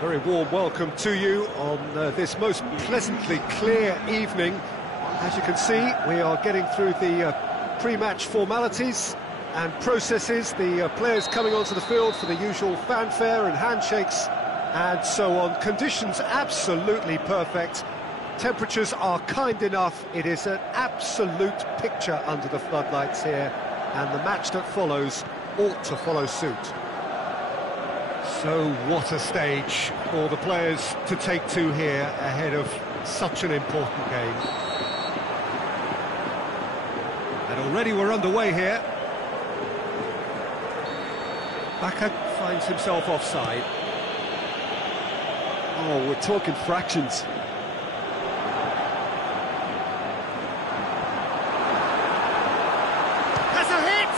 Very warm welcome to you on this most pleasantly clear evening. As you can see, we are getting through the pre-match formalities and processes, the players coming onto the field for the usual fanfare and handshakes and so on. Conditions absolutely perfect. Temperatures are kind enough. It is an absolute picture under the floodlights here, and the match that follows ought to follow suit. So what a stage for the players to take to here ahead of such an important game. And already we're underway here. Baka finds himself offside. Oh, we're talking fractions. Has a hit!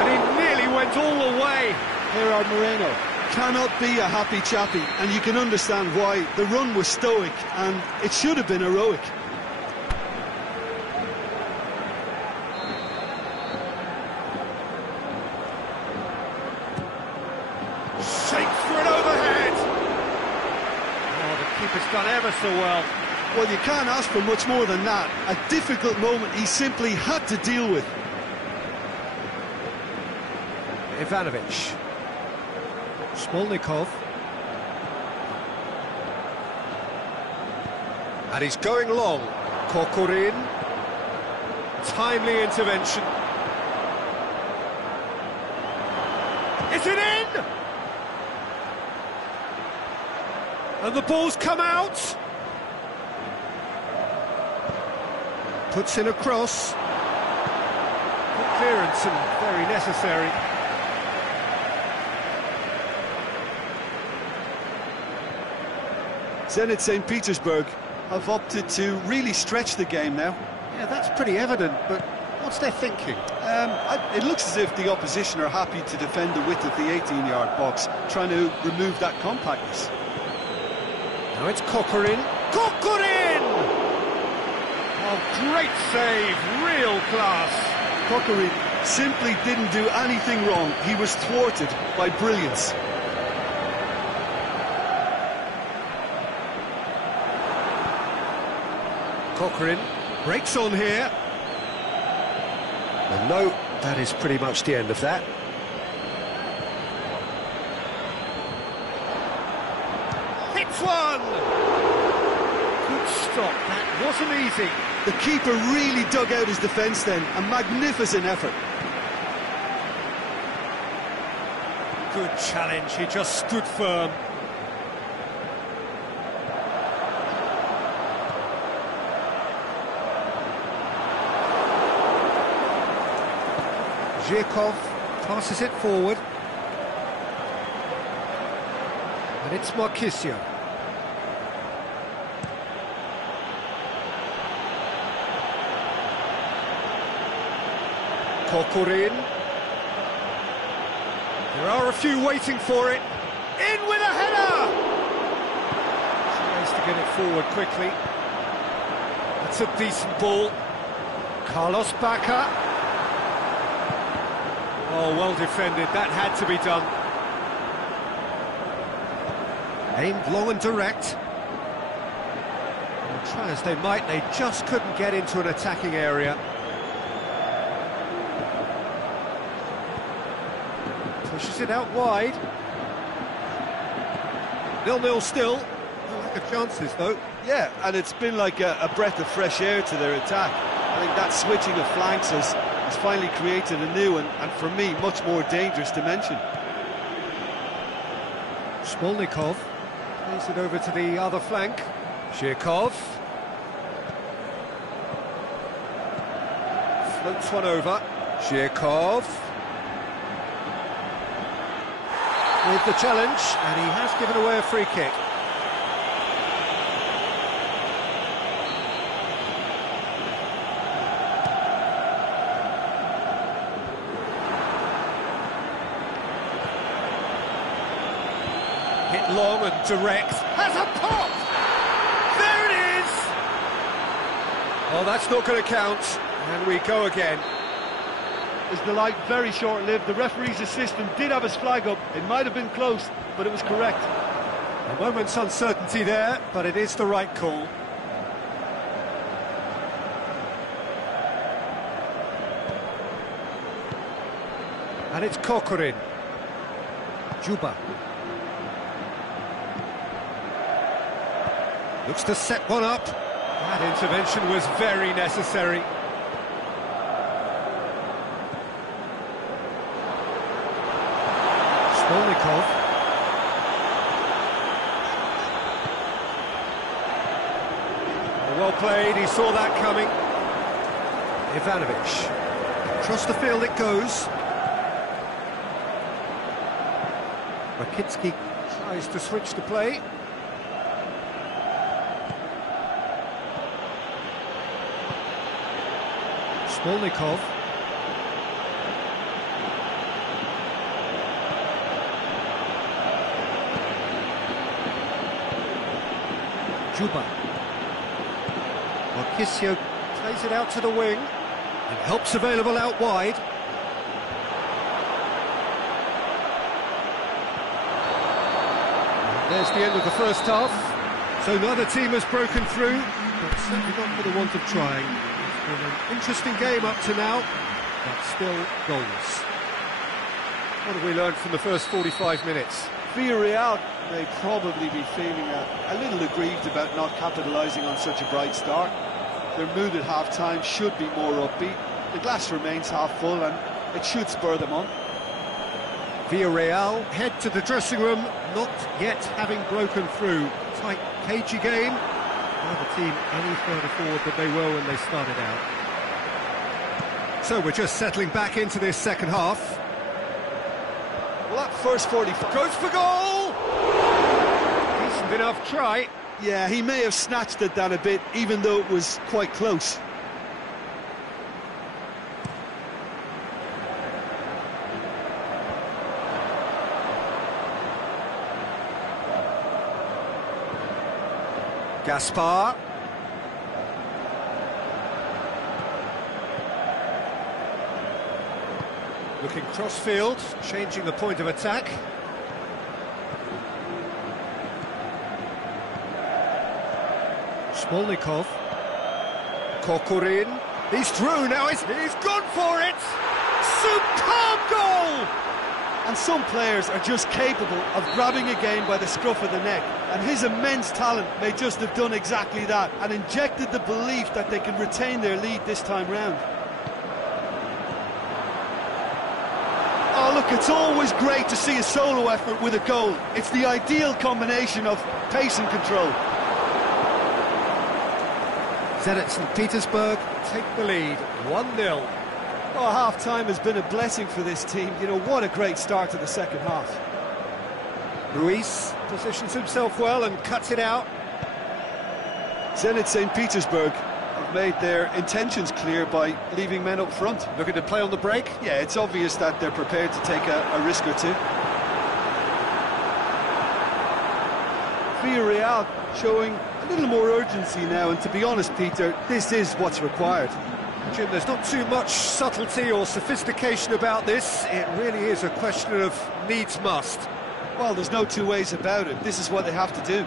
And he nearly went all the way. Gerard Moreno cannot be a happy chappy, and you can understand why. The run was stoic, and it should have been heroic. Shakes for an overhead! Oh, the keeper's done ever so well. Well, you can't ask for much more than that. A difficult moment he simply had to deal with. Ivanovic. Smolnikov. And he's going long. Kokorin. Timely intervention. Is it in? And the ball's come out. Puts in a cross. Good clearance and very necessary. Zenit St. Petersburg have opted to really stretch the game now. Yeah, that's pretty evident, but what's their thinking? It looks as if the opposition are happy to defend the width of the 18-yard box, trying to remove that compactness. Now it's Kokorin. Kokorin! Oh, great save, real class. Kokorin simply didn't do anything wrong. He was thwarted by brilliance. Kokorin breaks on here. And no, that is pretty much the end of that. Hits one! Good stop, that wasn't easy. The keeper really dug out his defence then, a magnificent effort. Good challenge, he just stood firm. Zhirkov passes it forward. And it's Marchisio. Kokorin. There are a few waiting for it. In with a header! Tries to get it forward quickly. That's a decent ball. Carlos Baka. Oh, well defended, that had to be done. Aimed long and direct. And try as they might, they just couldn't get into an attacking area. Pushes it out wide. 0-0 still. No lack of chances, though. Yeah, and it's been like a breath of fresh air to their attack. I think that switching of flanks has finally created a new and for me, much more dangerous dimension. Smolnikov plays it over to the other flank. Zhirkov. Floats one over. Zhirkov. With the challenge, and he has given away a free kick. Hit long and direct. Has a pop! There it is! Oh, that's not going to count. And we go again. is the light very short-lived. The referee's assistant did have his flag up. It might have been close, but it was correct. A moment's uncertainty there, but it is the right call. And it's Kokorin. Juba. Looks to set one up. That intervention was very necessary. Smolnikov. Well played, he saw that coming. Ivanovic. Across the field it goes. Rakitsky tries to switch the play. Smolnikov. Juba. Marquisio plays it out to the wing. And help's available out wide. And there's the end of the first half. So neither team has broken through, but certainly not for the want of trying. It's been an interesting game up to now, but still goalless. What have we learned from the first 45 minutes? Villarreal may probably be feeling a little aggrieved about not capitalising on such a bright start. Their mood at half-time should be more upbeat. The glass remains half full and it should spur them on. Villarreal head to the dressing room, not yet having broken through. Tight, cagey game. Neither team any further forward than they were when they started out. So we're just settling back into this second half. Well, that first 45 goes for goal! Decent enough try. Yeah, he may have snatched at that a bit, even though it was quite close. Gaspar. Looking cross-field, changing the point of attack. Smolnikov. Kokorin. He's through now, he's gone for it! Superb goal! And some players are just capable of grabbing a game by the scruff of the neck, and his immense talent may just have done exactly that and injected the belief that they can retain their lead this time round. Oh look, it's always great to see a solo effort with a goal. It's the ideal combination of pace and control. Zenit St. Petersburg take the lead, 1-0. Oh, half-time has been a blessing for this team. You know, what a great start to the second half. Ruiz positions himself well and cuts it out. Zenit St. Petersburg have made their intentions clear by leaving men up front. Looking to play on the break? Yeah, it's obvious that they're prepared to take a risk or two. Villarreal showing a little more urgency now, and to be honest, Peter, this is what's required. Jim, there's not too much subtlety or sophistication about this. It really is a question of needs must. Well, there's no two ways about it. This is what they have to do.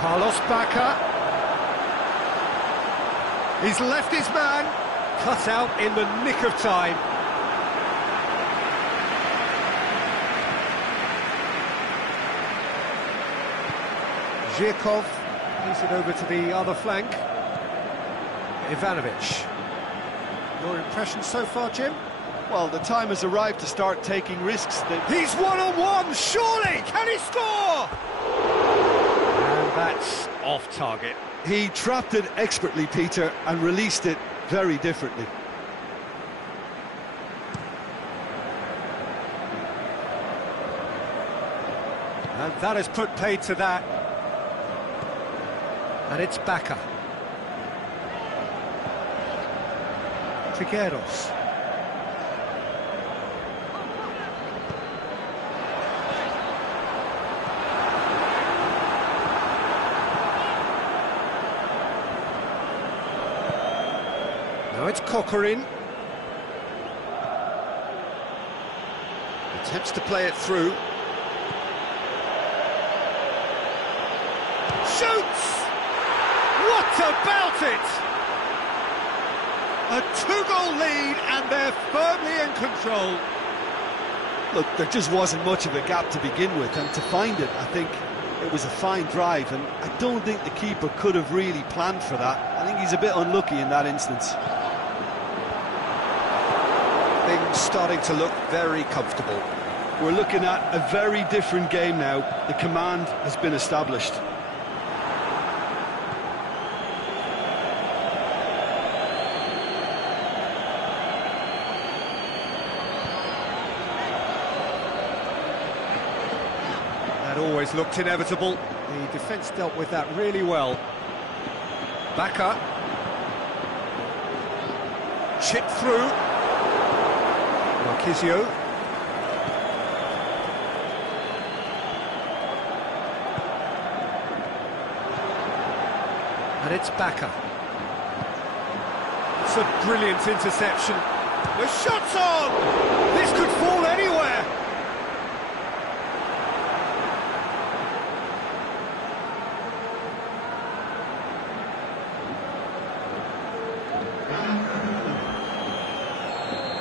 Carlos Bacca. He's left his man. Cut out in the nick of time. Zhirkov plays it over to the other flank. Ivanovic. Your impression so far, Jim? Well, the time has arrived to start taking risks. He's one-on-one, surely! Can he score? And that's off target. He trapped it expertly, Peter, and released it very differently. And that has put paid to that. And it's Bacca. Trigueros. Now it's Cocker. Attempts to play it through. Shoots! What about it? A two-goal lead and they're firmly in control. Look, there just wasn't much of a gap to begin with, and to find it, I think it was a fine drive, and I don't think the keeper could have really planned for that. I think he's a bit unlucky in that instance. Things starting to look very comfortable. We're looking at a very different game now. The command has been established. That always looked inevitable. The defence dealt with that really well. Backer. Chip through. Marquisio. And it's Backer. It's a brilliant interception. The shot's on! This could fall anywhere!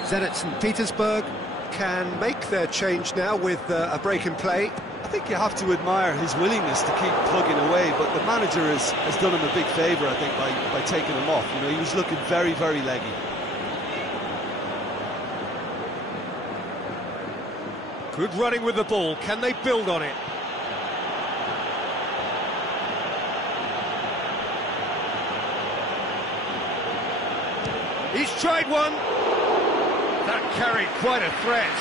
Zenit St. Petersburg can make their change now with a break in play. I think you have to admire his willingness to keep plugging away, but the manager has done him a big favour, I think, by taking him off. You know, he was looking very, very leggy. Good running with the ball. Can they build on it? He's tried one. That carried quite a threat.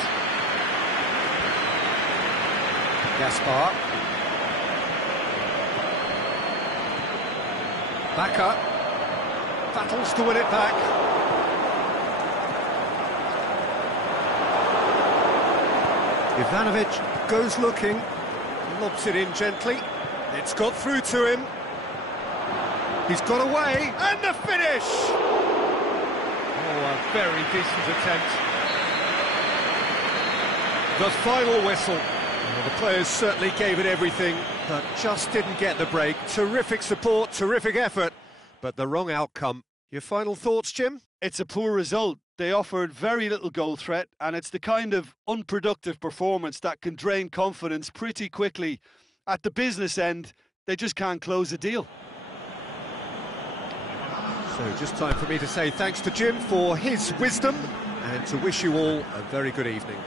Gaspar. Backer. Battles to win it back. Ivanovic goes looking. Lobs it in gently. It's got through to him. He's got away. And the finish! Oh, a very decent attempt. The final whistle. Well, the players certainly gave it everything, but just didn't get the break. Terrific support, terrific effort, but the wrong outcome. Your final thoughts, Jim? It's a poor result. They offered very little goal threat, and it's the kind of unproductive performance that can drain confidence pretty quickly. At the business end, they just can't close a deal. So just time for me to say thanks to Jim for his wisdom and to wish you all a very good evening.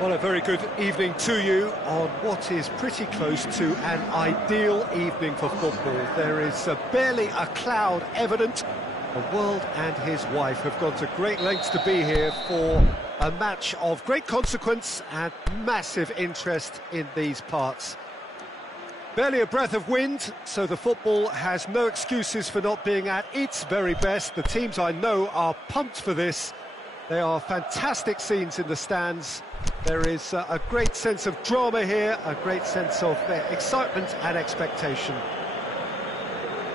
Well, a very good evening to you on what is pretty close to an ideal evening for football. There is barely a cloud evident. The world and his wife have gone to great lengths to be here for a match of great consequence and massive interest in these parts. Barely a breath of wind, so the football has no excuses for not being at its very best. The teams I know are pumped for this. There are fantastic scenes in the stands. There is a great sense of drama here, a great sense of excitement and expectation.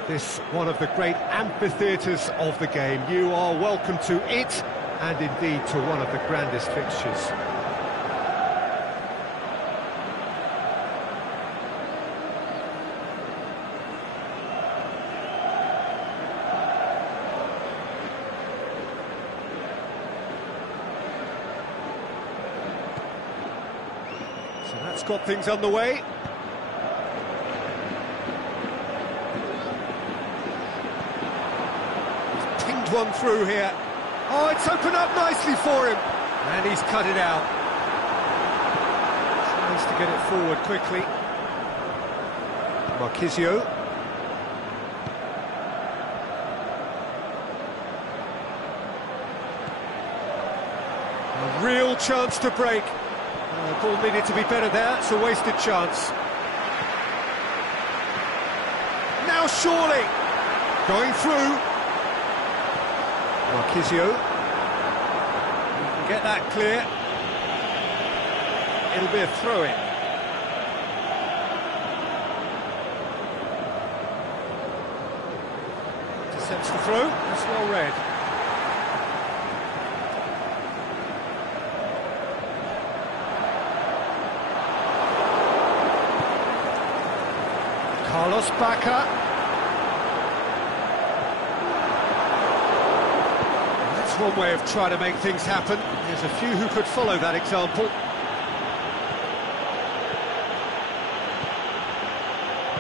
This one of the great amphitheatres of the game. You are welcome to it, and indeed to one of the grandest fixtures. So that's got things underway. He's pinged one through here. Oh, it's opened up nicely for him. And he's cut it out. Tries to get it forward quickly. Marquisio. A real chance to break. The ball needed to be better there, it's a wasted chance. Now surely, going through. Marquisio. You can get that clear. It'll be a throw-in. Intercepts the throw, that's well read. Carlos Bacca. That's one way of trying to make things happen. There's a few who could follow that example.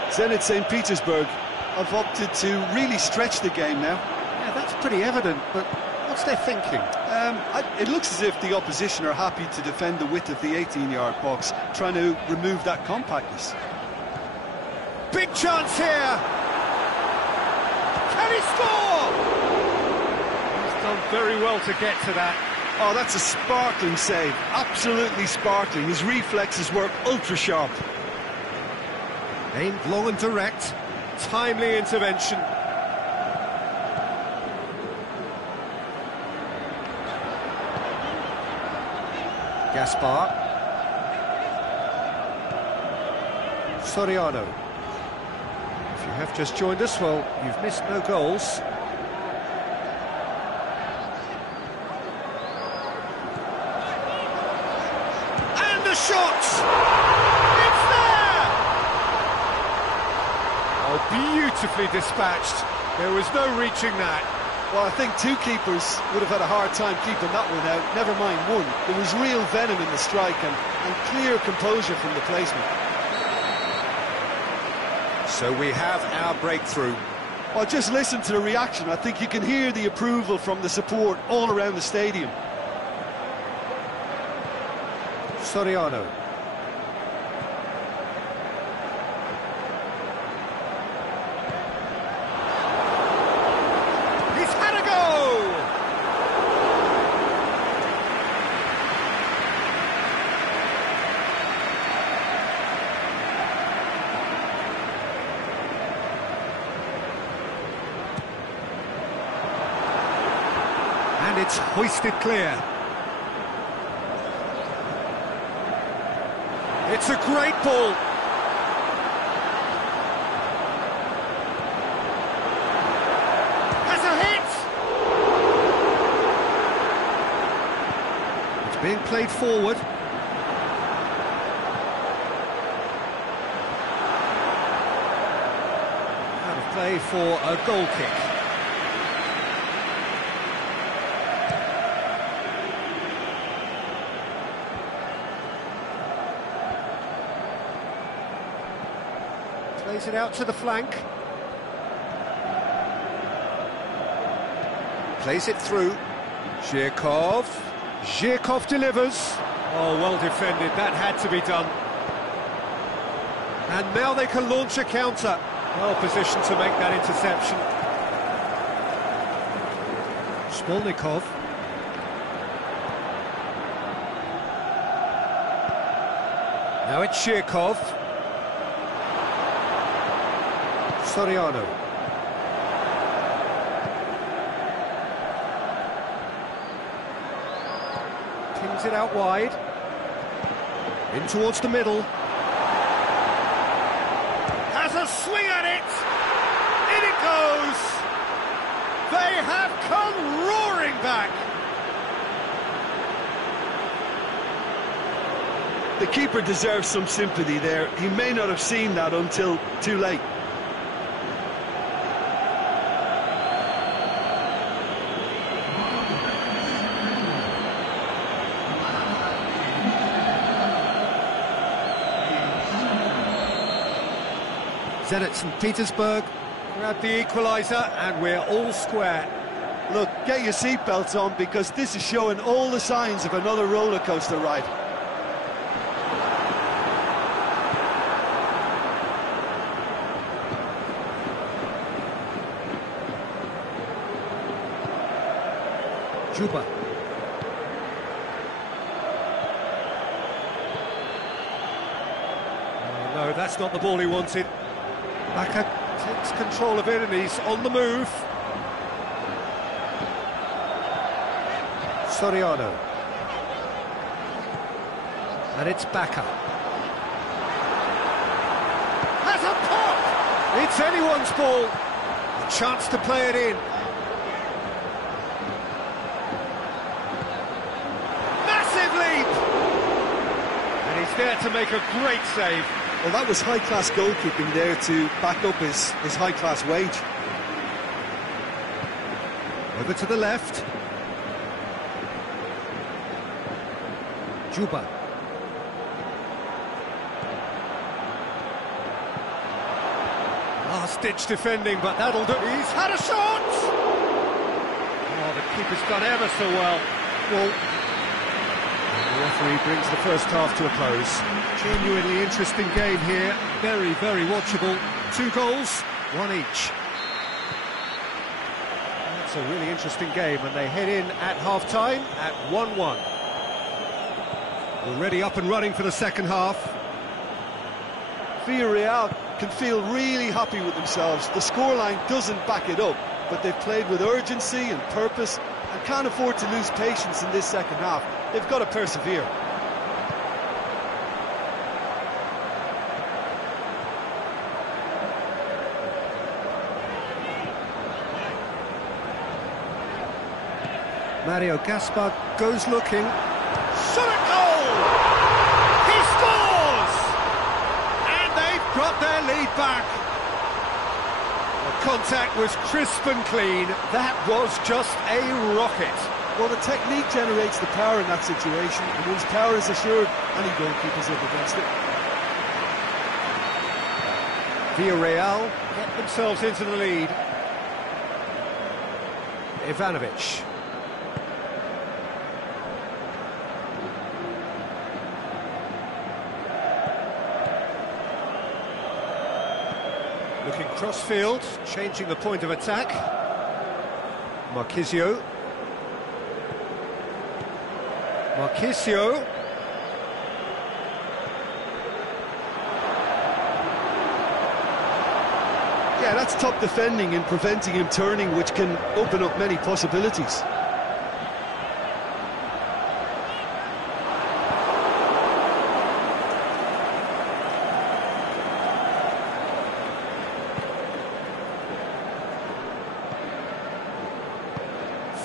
Zenit St. Petersburg have opted to really stretch the game now. Yeah, that's pretty evident, but what's their thinking? It looks as if the opposition are happy to defend the width of the 18-yard box, trying to remove that compactness. Big chance here! Can he score? He's done very well to get to that. Oh, that's a sparkling save, absolutely sparkling. His reflexes work ultra-sharp. Aimed long and direct, timely intervention. Gaspar. Soriano. If you have just joined us, well, you've missed no goals. And the shot! It's there! Oh, beautifully dispatched. There was no reaching that. Well, I think two keepers would have had a hard time keeping that one out, never mind one. There was real venom in the strike and clear composure from the placement. So we have our breakthrough. Well, just listen to the reaction. I think you can hear the approval from the support all around the stadium. Soriano. He's had a go! And it's hoisted clear. It's a great ball. Has a hit! It's being played forward. Out of play for a goal kick. Plays it out to the flank. Plays it through. Zhirkov. Zhirkov delivers. Oh, well defended, that had to be done. And now they can launch a counter. Well positioned to make that interception. Smolnikov. Now it's Shirkov. Soriano. Pins it out wide. In towards the middle. Has a swing at it! In it goes! They have come roaring back! The keeper deserves some sympathy there. He may not have seen that until too late. Zenit St. Petersburg grab the equaliser and we're all square. Look, get your seatbelts on because this is showing all the signs of another roller coaster ride. Juba. Oh, no, that's not the ball he wanted. Baka takes control of it and he's on the move. Soriano. And it's Baka. Has a pop! It's anyone's ball. A chance to play it in. Massive leap! And he's there to make a great save. Well, that was high-class goalkeeping there to back up his high-class wage. Over to the left. Juba. Last-ditch defending, but that'll do. He's had a shot! Oh, the keeper's done ever so well. Well, the referee brings the first half to a close. Genuinely interesting game here. Very, very watchable. 2 goals, 1 each. That's a really interesting game, and they head in at half-time at 1-1. Already up and running for the second half. Villarreal can feel really happy with themselves. The scoreline doesn't back it up, but they've played with urgency and purpose and can't afford to lose patience in this second half. They've got to persevere. Mario Gaspar goes looking. Shot at goal! He scores! And they've got their lead back. The contact was crisp and clean. That was just a rocket. Well, the technique generates the power in that situation, and once power is assured, any goalkeeper's up against it. Villarreal get themselves into the lead. Ivanovic. Looking cross-field, changing the point of attack. Marquisio. Yeah, that's top defending and preventing him turning, which can open up many possibilities.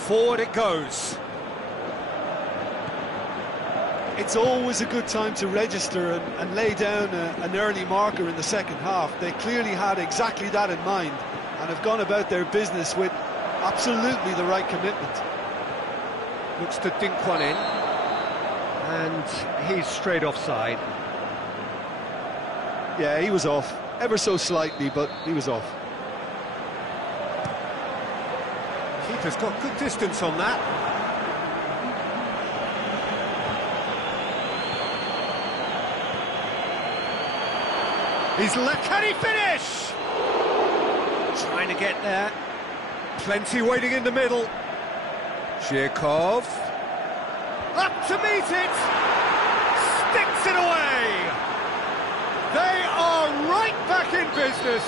Forward it goes. It's always a good time to register and lay down an early marker in the second half. They clearly had exactly that in mind and have gone about their business with absolutely the right commitment. Looks to dink one in. And he's straight offside. Yeah, he was off. Ever so slightly, but he was off. Keeper's got good distance on that. Can he finish? Trying to get there. Plenty waiting in the middle. Zhirkov. Up to meet it. Sticks it away. They are right back in business.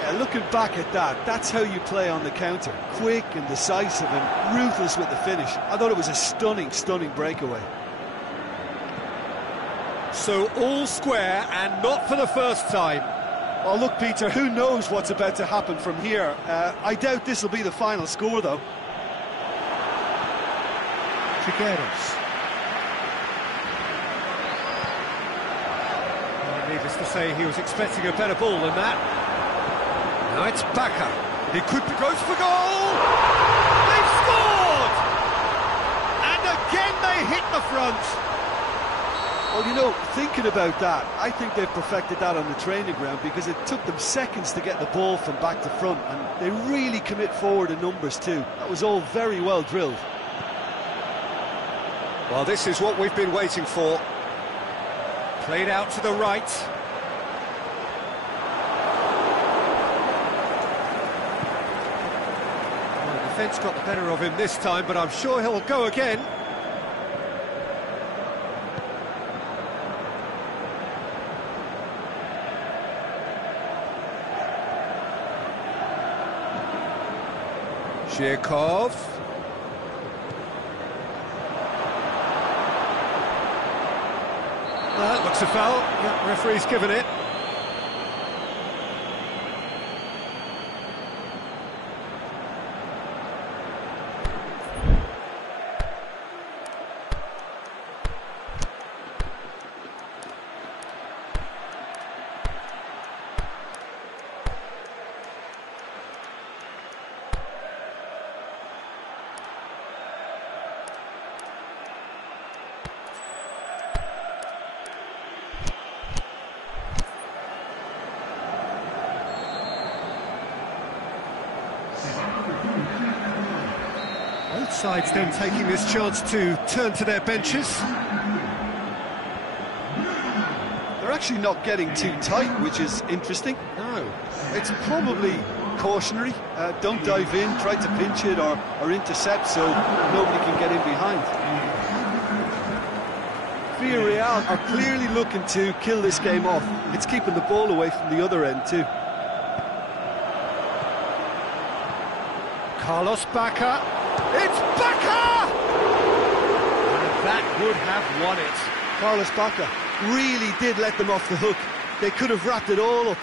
Yeah, looking back at that, that's how you play on the counter. Quick and decisive and ruthless with the finish. I thought it was a stunning, stunning breakaway. So all square, and not for the first time. Oh, look, Peter, who knows what's about to happen from here. I doubt this will be the final score, though. Figueros. Needless to say, he was expecting a better ball than that. Now it's Bacca. He could be goes for goal! They've scored! And again they hit the front. Well, you know, thinking about that, I think they've perfected that on the training ground because it took them seconds to get the ball from back to front, and they really commit forward in numbers too. That was all very well drilled. Well, this is what we've been waiting for. Played out to the right. Well, the defence got the better of him this time, but I'm sure he'll go again. Zhirkov. That looks a foul. Yeah, referee's given it. Both sides then taking this chance to turn to their benches. They're actually not getting too tight, which is interesting. No. It's probably cautionary. Don't dive in, try to pinch it or intercept so nobody can get in behind. Villarreal are clearly looking to kill this game off. It's keeping the ball away from the other end too. Carlos Bacca. It's Bacca! And that would have won it. Carlos Bacca really did let them off the hook. They could have wrapped it all up.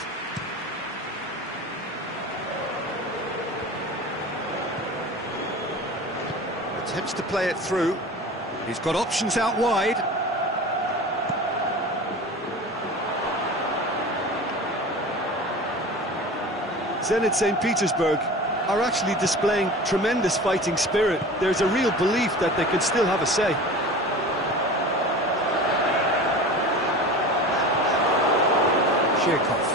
Attempts to play it through. He's got options out wide. Zenit St. Petersburg are actually displaying tremendous fighting spirit. There's a real belief that they can still have a say. Zhirkov.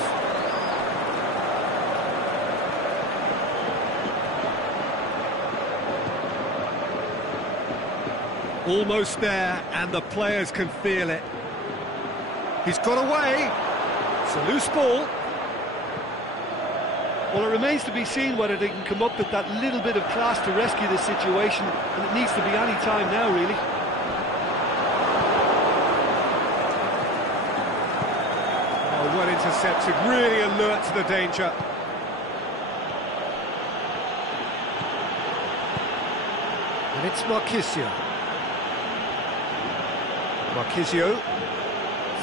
Almost there, and the players can feel it. He's got away. It's a loose ball. Well, it remains to be seen whether they can come up with that little bit of class to rescue this situation, and it needs to be any time now, really. Oh, well intercepted, really alert to the danger. And it's Marquisio. Marquisio.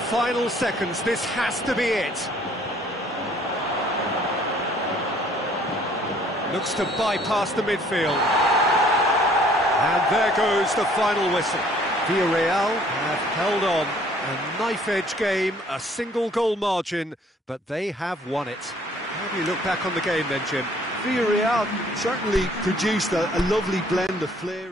Final seconds, this has to be it. Looks to bypass the midfield. And there goes the final whistle. Villarreal have held on. A knife-edge game, a single goal margin, but they have won it. How do you look back on the game then, Jim? Villarreal certainly produced a lovely blend of flair.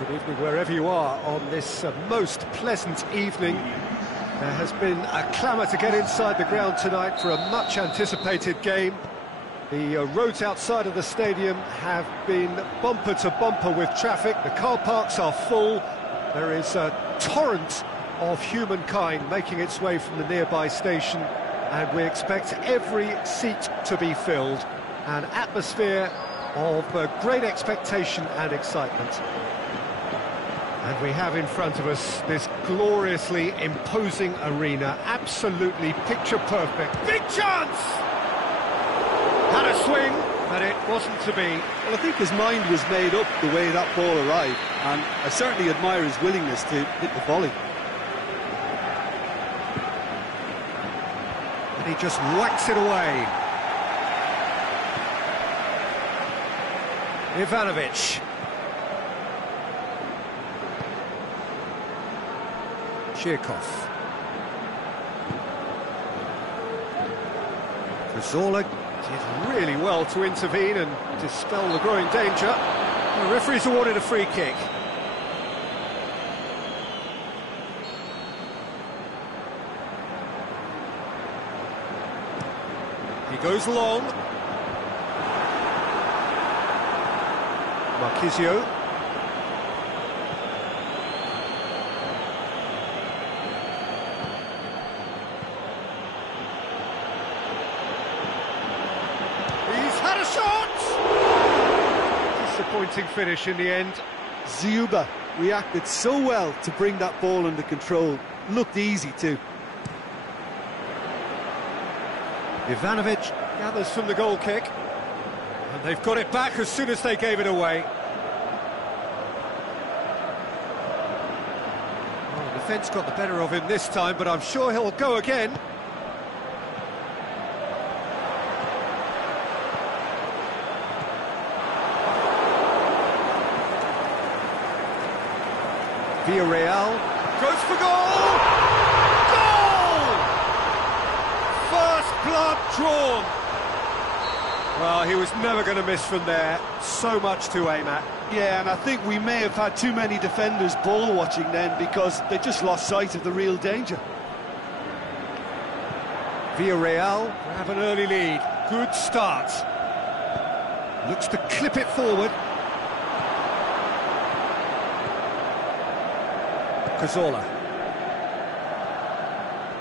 Good evening wherever you are on this most pleasant evening. There has been a clamour to get inside the ground tonight for a much-anticipated game. The roads outside of the stadium have been bumper to bumper with traffic. The car parks are full. There is a torrent of humankind making its way from the nearby station, and we expect every seat to be filled. An atmosphere of great expectation and excitement. And we have in front of us this gloriously imposing arena, absolutely picture perfect. Big chance! Had a swing, but it wasn't to be. Well, I think his mind was made up the way that ball arrived, and I certainly admire his willingness to hit the volley. And he just whacks it away. Ivanovic. Chirkov. Cazorla did really well to intervene and dispel the growing danger. The referee's awarded a free kick. He goes long. Marquisio. Had a shot! Disappointing finish in the end. Ziuba reacted so well to bring that ball under control. Looked easy too. Ivanovic gathers from the goal kick. And they've got it back as soon as they gave it away. Well, the defence got the better of him this time, but I'm sure he'll go again. Villarreal goes for goal! Goal! First blood drawn. Well, he was never going to miss from there. So much to aim at. Yeah, and I think we may have had too many defenders ball watching then, because they just lost sight of the real danger. Villarreal have an early lead. Good start. Looks to clip it forward. Cazorla.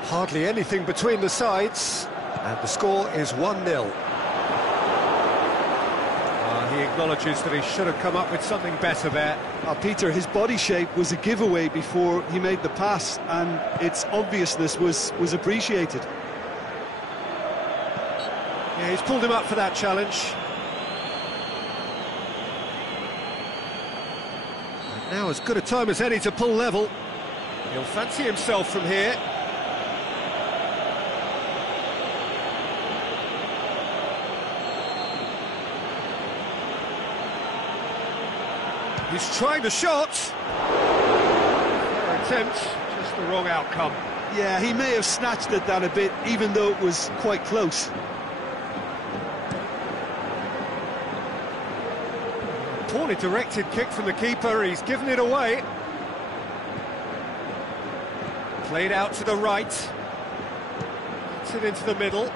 Hardly anything between the sides, and the score is 1-0. He acknowledges that he should have come up with something better there. Peter, his body shape was a giveaway before he made the pass, and its obviousness was appreciated. Yeah, he's pulled him up for that challenge. And now as good a time as any to pull level. He'll fancy himself from here. He's trying the shot. Fair attempt, just the wrong outcome. Yeah, he may have snatched at that a bit, even though it was quite close. Poorly directed kick from the keeper, he's given it away. Played out to the right. Gets it into the middle.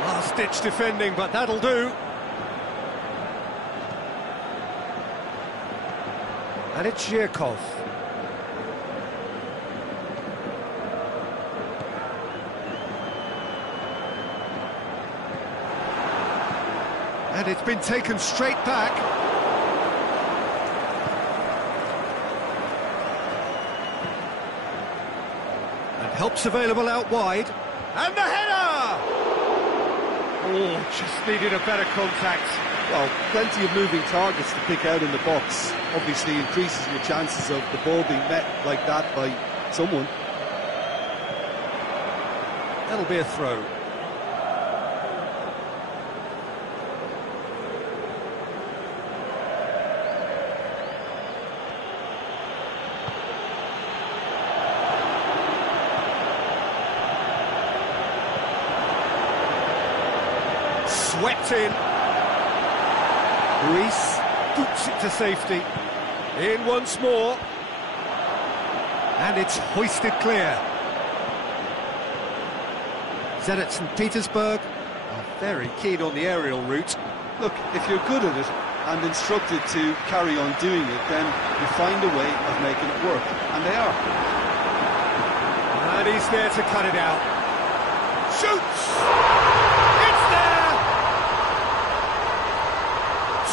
Last-ditch defending, but that'll do. And it's Chirkov. And it's been taken straight back. And help's available out wide. And the header! Oh, just needed a better contact. Well, plenty of moving targets to pick out in the box. Obviously increases your chances of the ball being met like that by someone. That'll be a throw. Swept in. Ruiz boots it to safety. In once more. And it's hoisted clear. Zenit St. Petersburg are very keen on the aerial route. Look, if you're good at it and instructed to carry on doing it, then you find a way of making it work, and they are. And he's there to cut it out. Shoots! It's there!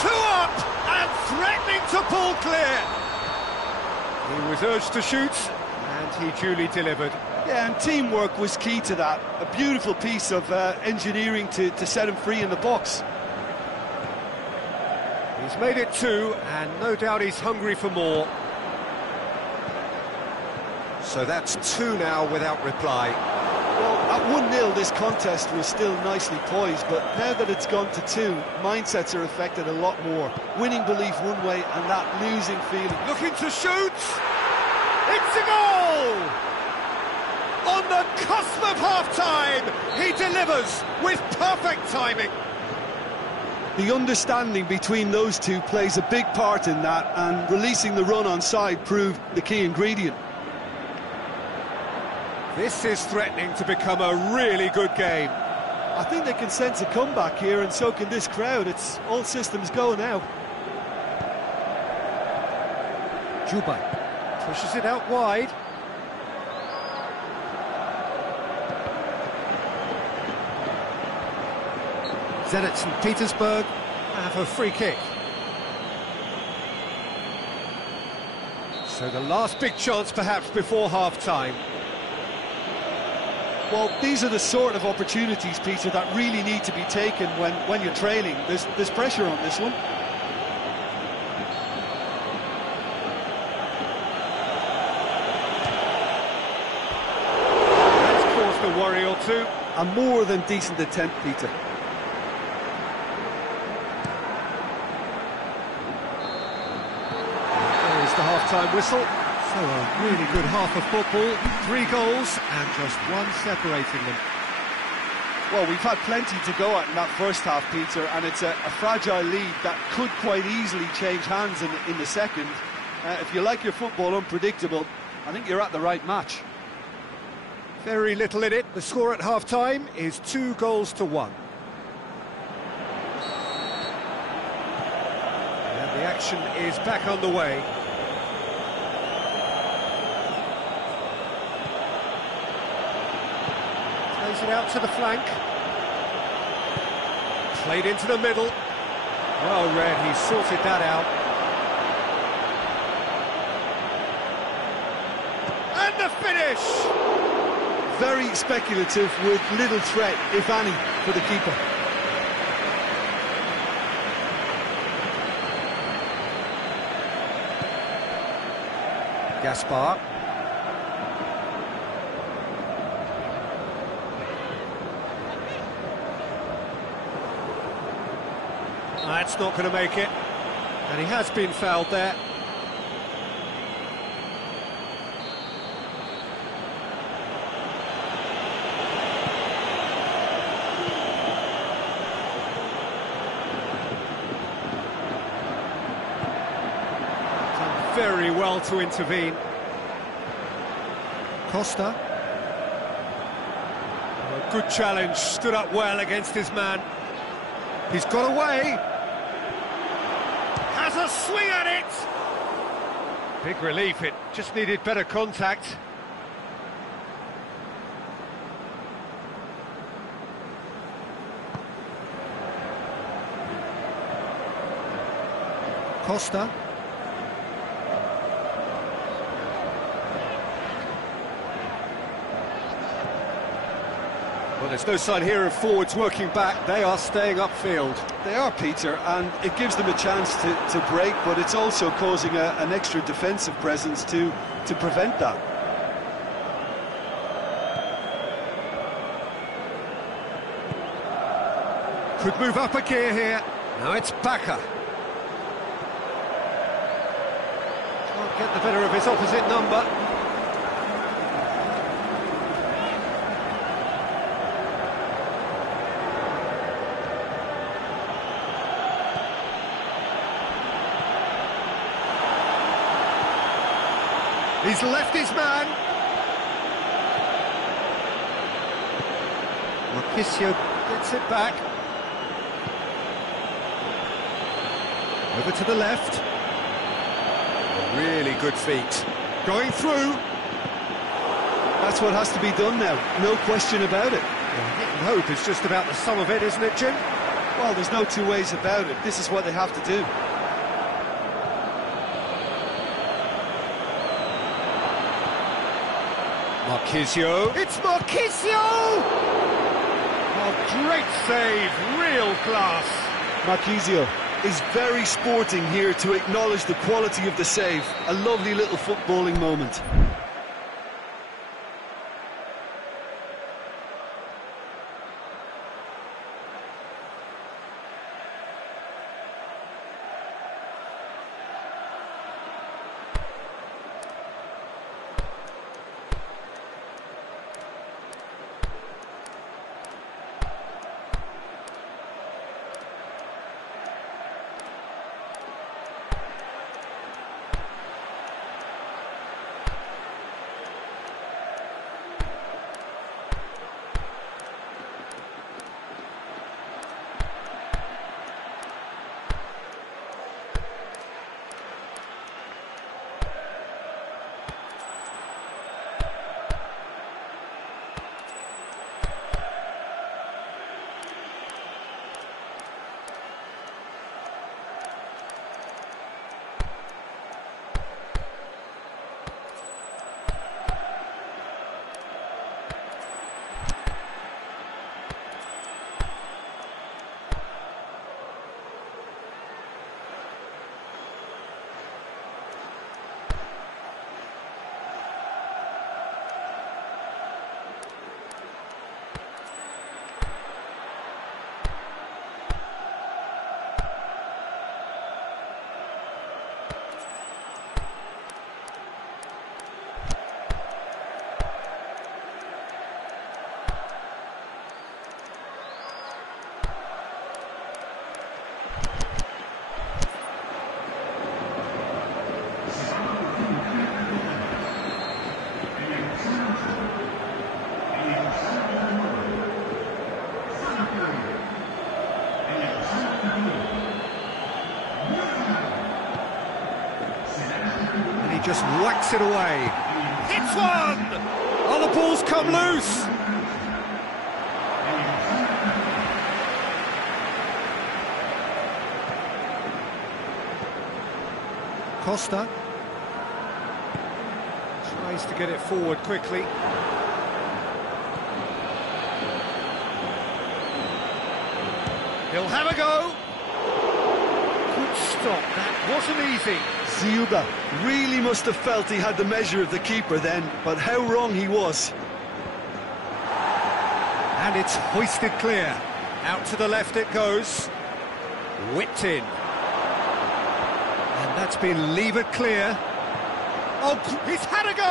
2 up and threatening to pull clear. He was urged to shoot, and he duly delivered. Yeah, and teamwork was key to that. A beautiful piece of engineering to set him free in the box. He's made it 2, and no doubt he's hungry for more. So that's 2 now without reply. Well, at 1-0, this contest was still nicely poised, but now that it's gone to 2, mindsets are affected a lot more. Winning belief one way, and that losing feeling. Looking to shoot! It's a goal! On the cusp of half-time, he delivers with perfect timing. The understanding between those two plays a big part in that, and releasing the run on side proved the key ingredient. This is threatening to become a really good game. I think they can sense a comeback here, and so can this crowd. It's all systems go now. Giai pushes it out wide. Zenit St. Petersburg have a free kick. So the last big chance perhaps before half-time. Well, these are the sort of opportunities, Peter, that really need to be taken when you're trailing. There's pressure on this one. That's caused a worry or two. A more than decent attempt, Peter. There's the half-time whistle. So a really good half of football, 3 goals and just 1 separating them. Well, we've had plenty to go at in that first half, Peter, and it's a fragile lead that could quite easily change hands in the second. If you like your football unpredictable, I think you're at the right match. Very little in it. The score at half-time is 2 goals to 1. And the action is back on the way. Plays it out to the flank. Played into the middle. Well read, he sorted that out. And the finish! Very speculative with little threat, if any, for the keeper. Gaspar. That's not going to make it, and he has been fouled there. Done very well to intervene. Costa. A good challenge, stood up well against his man. He's got away. Has a swing at it! Big relief, it just needed better contact. Costa. Well, there's no sign here of forwards working back. They are staying upfield. They are, Peter, and it gives them a chance to break, but it's also causing an extra defensive presence to prevent that. Could move up a gear here. Now it's Baka. Can't get the better of his opposite number. He's left his man. Marchisio gets it back. Over to the left. A really good feat. Going through. That's what has to be done now, no question about it. Well, hitting hope is just about the sum of it, isn't it, Jim? Well, there's no two ways about it. This is what they have to do. Marchisio. It's Marchisio! Oh, great save, real class. Marchisio is very sporting here to acknowledge the quality of the save. A lovely little footballing moment. And he just whacks it away. Hits one! Oh, the ball's come loose! Costa tries to get it forward quickly. He'll have a go. Good stop, that wasn't easy. Ziuba really must have felt he had the measure of the keeper then, but how wrong he was. And it's hoisted clear. Out to the left it goes. Whipped in. And that's been levered clear. Oh, he's had a go!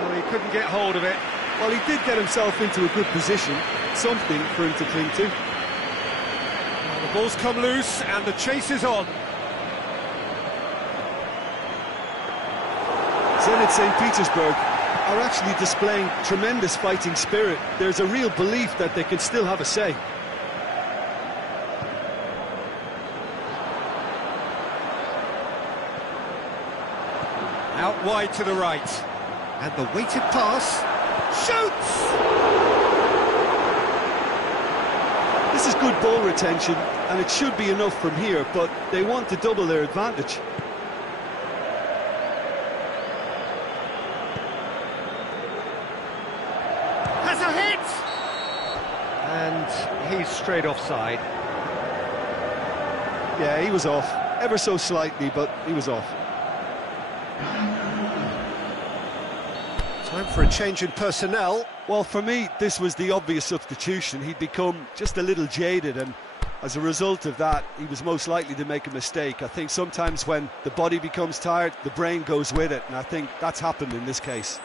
Oh, he couldn't get hold of it. Well, he did get himself into a good position. Something for him to cling to. Well, the ball's come loose and the chase is on. Zenit St. Petersburg are actually displaying tremendous fighting spirit. There's a real belief that they can still have a say. Out wide to the right. And the weighted pass. Shoots! This is good ball retention, and it should be enough from here, but they want to double their advantage. Has a hit! And he's straight offside. Yeah, he was off. Ever so slightly, but he was off. Time for a change in personnel. Well, for me, this was the obvious substitution. He'd become just a little jaded, and as a result of that, he was most likely to make a mistake. I think sometimes when the body becomes tired, the brain goes with it, and I think that's happened in this case.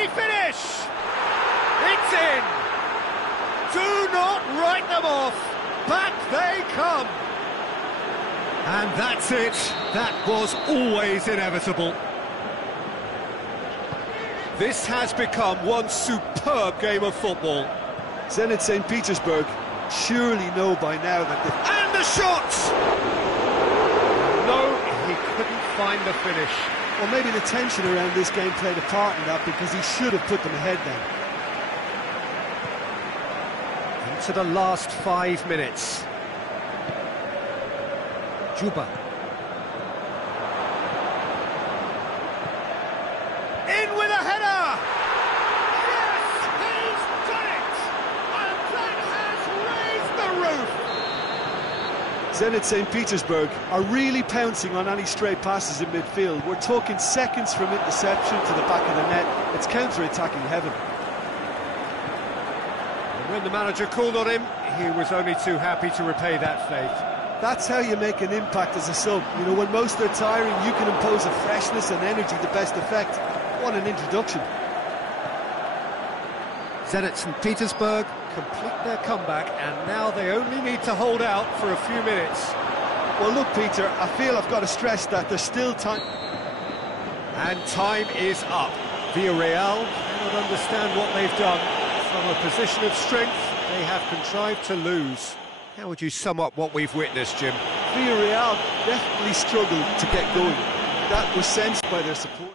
he finish? It's in! Do not write them off! Back they come! And that's it. That was always inevitable. This has become one superb game of football. Zenit St. Petersburg surely know by now that the... And the shot! No, he couldn't find the finish. Well, maybe the tension around this game played a part in that, because he should have put them ahead then. Into the last 5 minutes. Juba. In with a header! Yes, he's done it! And that has raised the roof! Zenit St. Petersburg are really pouncing on any stray passes in midfield. We're talking seconds from interception to the back of the net. It's counter-attacking heaven. And when the manager called on him, he was only too happy to repay that faith. That's how you make an impact as a sub. You know, when most are tiring, you can impose a freshness and energy to best effect. What an introduction. Zenit St. Petersburg complete their comeback, and now they only need to hold out for a few minutes. Well, look, Peter, I feel I've got to stress that there's still time. And time is up. Villarreal cannot understand what they've done. From a position of strength, they have contrived to lose. How would you sum up what we've witnessed, Jim? Villarreal definitely struggled to get going. That was sensed by their support.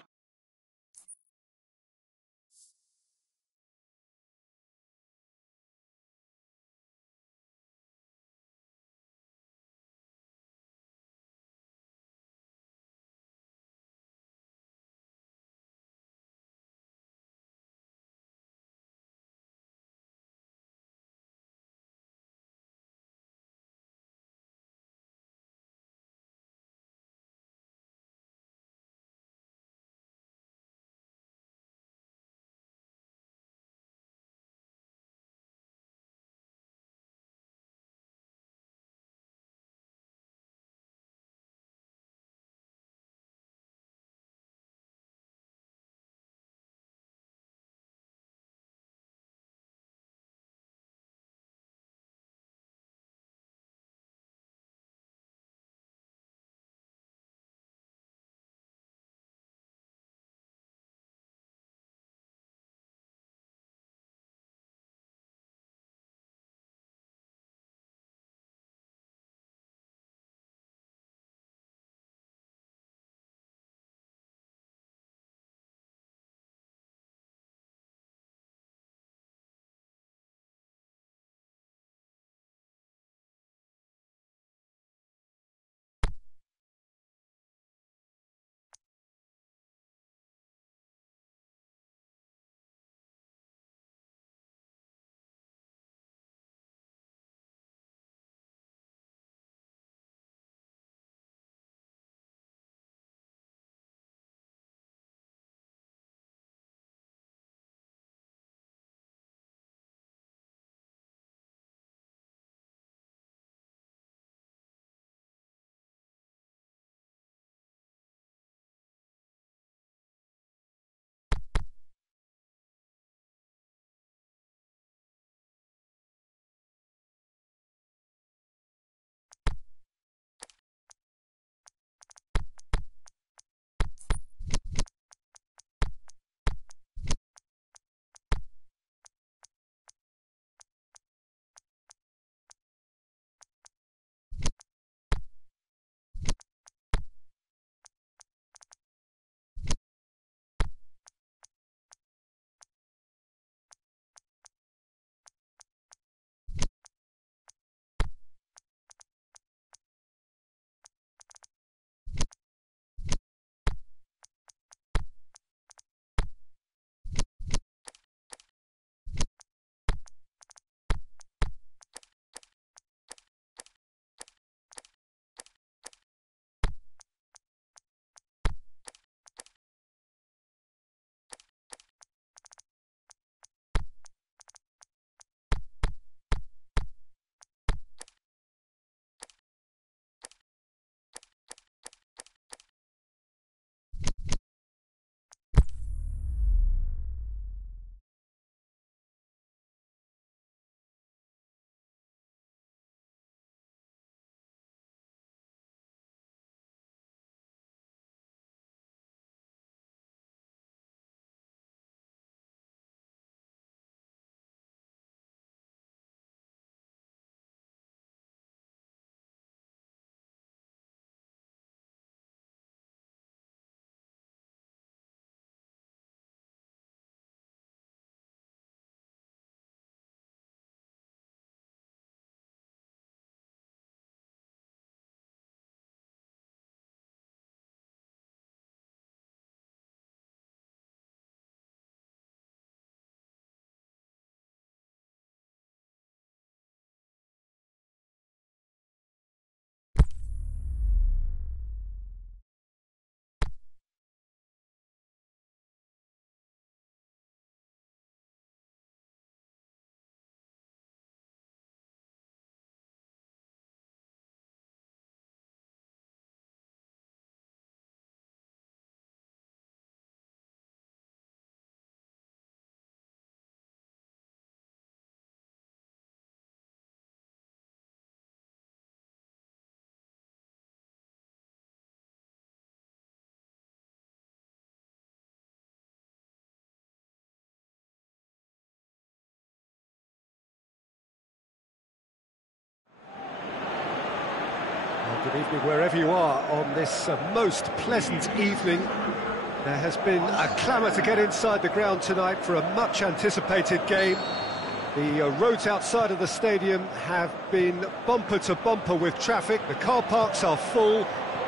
Good evening wherever you are on this most pleasant evening. There has been a clamour to get inside the ground tonight for a much-anticipated game. The roads outside of the stadium have been bumper to bumper with traffic. The car parks are full.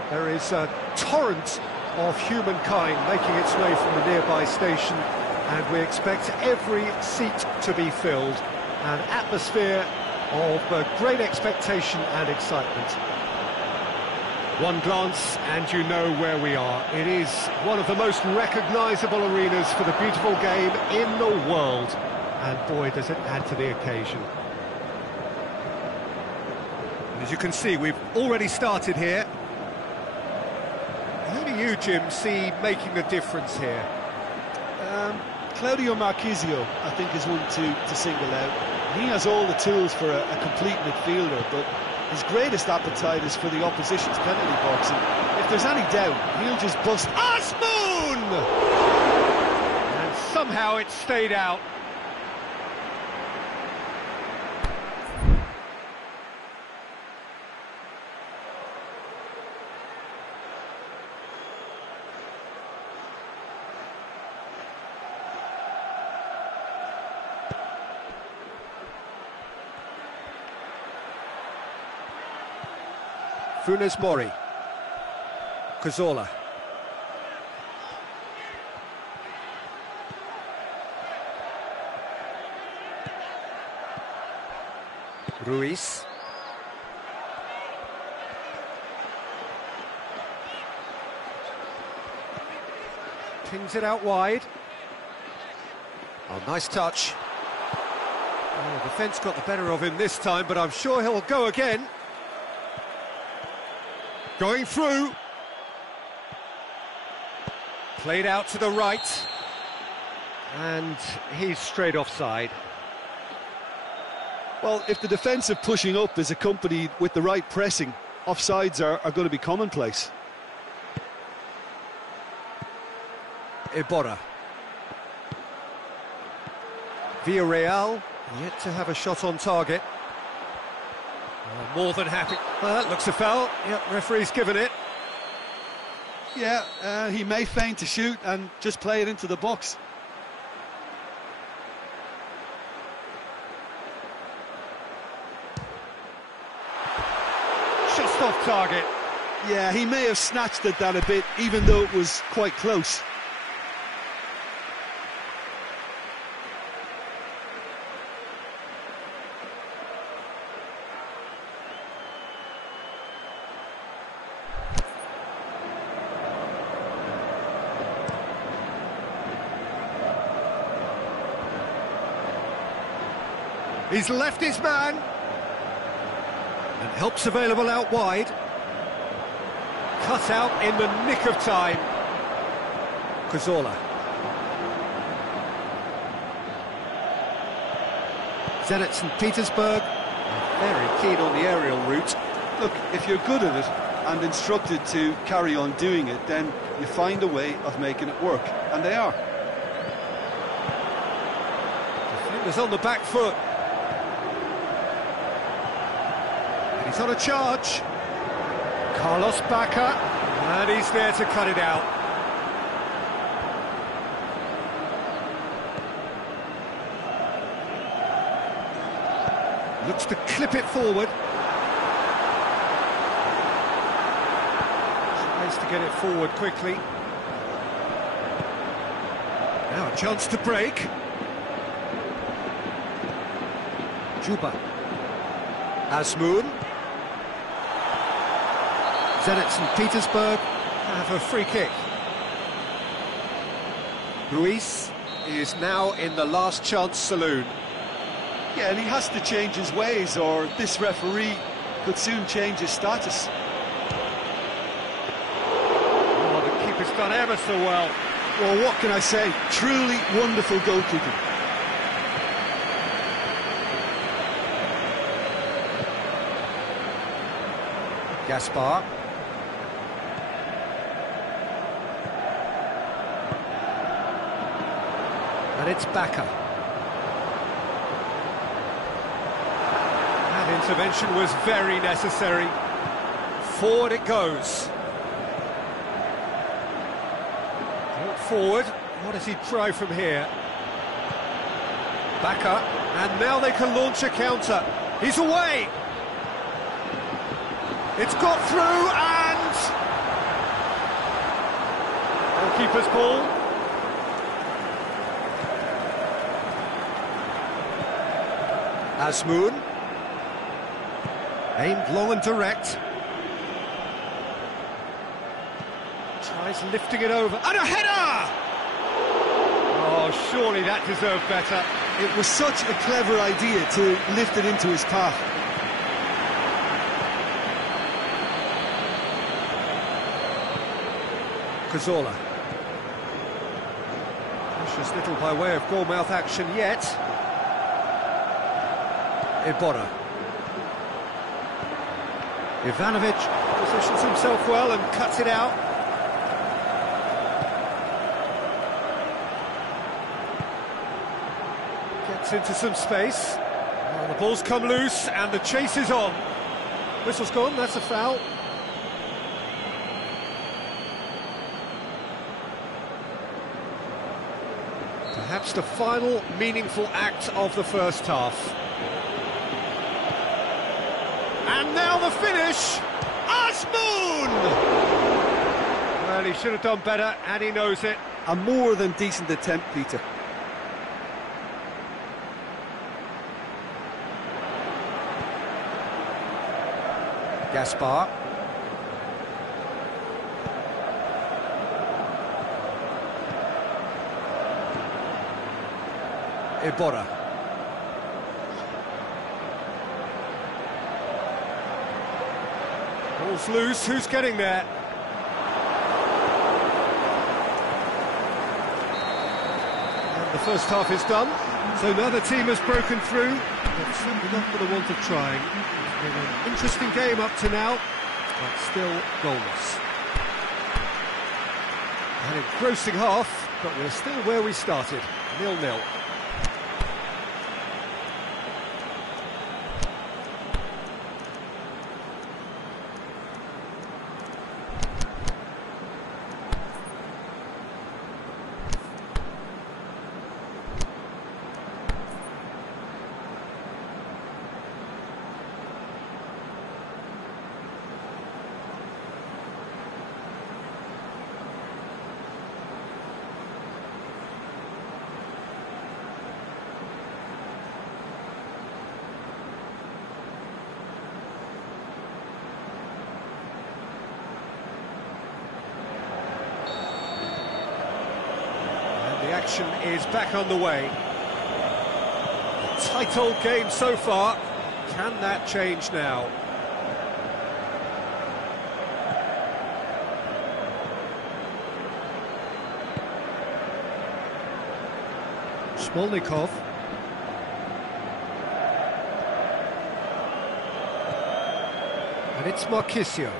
There is a torrent of humankind making its way from the nearby station, and we expect every seat to be filled. An atmosphere of great expectation and excitement. One glance and you know where we are. It is one of the most recognisable arenas for the beautiful game in the world. And boy, does it add to the occasion. And as you can see, we've already started here. Who do you, Jim, see making the difference here? Claudio Marchisio, I think, is one to single out. He has all the tools for a complete midfielder, but his greatest appetite is for the opposition's penalty box. And if there's any doubt, he'll just bust. Asmoon! And somehow it stayed out. Funes Mori, Cazorla, Ruiz, pings it out wide. Oh, nice touch. Oh, the defence got the better of him this time, but I'm sure he'll go again. Going through. Played out to the right. And he's straight offside. Well, if the defensive pushing up is accompanied with the right pressing, offsides are going to be commonplace. Iborra. Villarreal, yet to have a shot on target. More than happy. Well, that looks a foul. Yep, referee's given it. Yeah, he may feign to shoot and just play it into the box. Just off target. Yeah, he may have snatched at that a bit, even though it was quite close. He's left his man. And help's available out wide. Cut out in the nick of time. Cazorla. Zenit St. Petersburg are very keen on the aerial route. Look, if you're good at it and instructed to carry on doing it, then you find a way of making it work. And they are. Defenders on the back foot. He's on a charge. Carlos Bacca, and he's there to cut it out. Looks to clip it forward. Tries to get it forward quickly. Now a chance to break. Juba. Asmoon. Zenit St. Petersburg have a free kick. Ruiz is now in the last chance saloon. Yeah, and he has to change his ways, or this referee could soon change his status. Oh, the keeper's done ever so well. Well, what can I say? Truly wonderful goalkeeping. Gaspar. And it's Bacca. That intervention was very necessary. Forward it goes. Brought forward. What does he try from here? Back up, and now they can launch a counter. He's away. It's got through, and goalkeeper's ball. Asmoon. Aimed long and direct. Tries lifting it over, and a header! Oh, surely that deserved better. It was such a clever idea to lift it into his path. Cazorla. Precious little by way of goalmouth action yet. Iborra. Ivanovic positions himself well and cuts it out. Gets into some space. Well, the ball's come loose and the chase is on. Whistle's gone, that's a foul. Perhaps the final meaningful act of the first half. And now the finish! Asmoon! Well, he should have done better, and he knows it. A more than decent attempt, Peter. Gaspar. Iborra. Ball's loose, who's getting there? And the first half is done, so now the team has broken through. They're certainly not for the want of trying. It's been an interesting game up to now, but still goalless. An engrossing half, but we're still where we started, 0-0. The action is back on the way. A tight old game so far. Can that change now? Smolnikov. And it's Marchisio.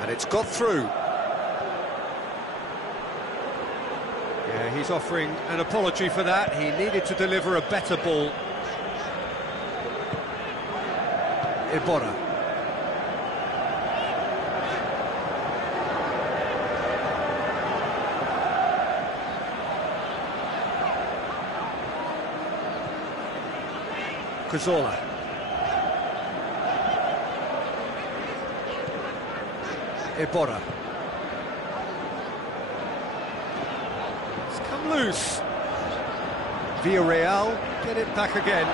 And it's got through. Yeah, he's offering an apology for that. He needed to deliver a better ball. Iborra. Cazorla. Iborra. Loose. Villarreal get it back again.